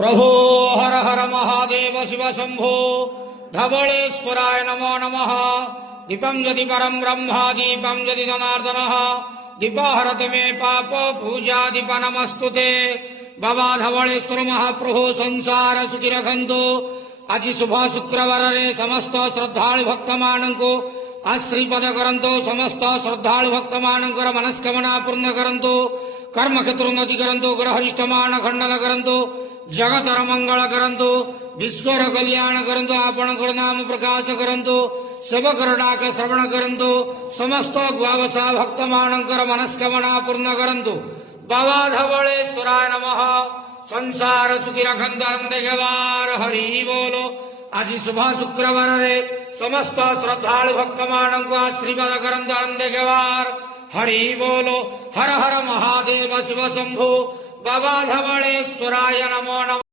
प्रभो हर हर महादेव शिव शंभो धवलेश्वराय नमो नमः। दीपं यदि परं ब्रह्म दीपं यदि जनार्दनः दीपहरति मे पाप पूजा दीप नमस्तुते। बाबा धवलेश्वर महाप्रभु संसार सुखी रखंतु। आज शुभ शुक्रवार रे समस्त श्रद्धालु भक्त मानको आश्रीपद करंतु। समस्त श्रद्धालु भक्त मानकर मनस्कामना पूर्ण करंतु। कर्म क्षेत्र उन्नति करंतु। ग्रहरिष्ठ मान खंडन करंतु। जगतर मंगल करंतु। विश्वर कल्याण करंतु। आपणकर नाम प्रकाश करंतु। सेवकर डाक श्रवण करंतु। समस्त ग्वावसा भक्त मानकर मनस्कामना पूर्ण करंतु। बाबा धवलेश्वराय नमः। संसार सुखी रखंतु आनंद गवार हरि बोलो। आज शुभ शुक्रवार रे समस्त श्रद्धालु भक्त मानक आशीर्वाद करंतु आनंद गवार हरि बोलो। हर हर महादेव शिव शंभो। बाबा धवलेश्वराय नमो नमः।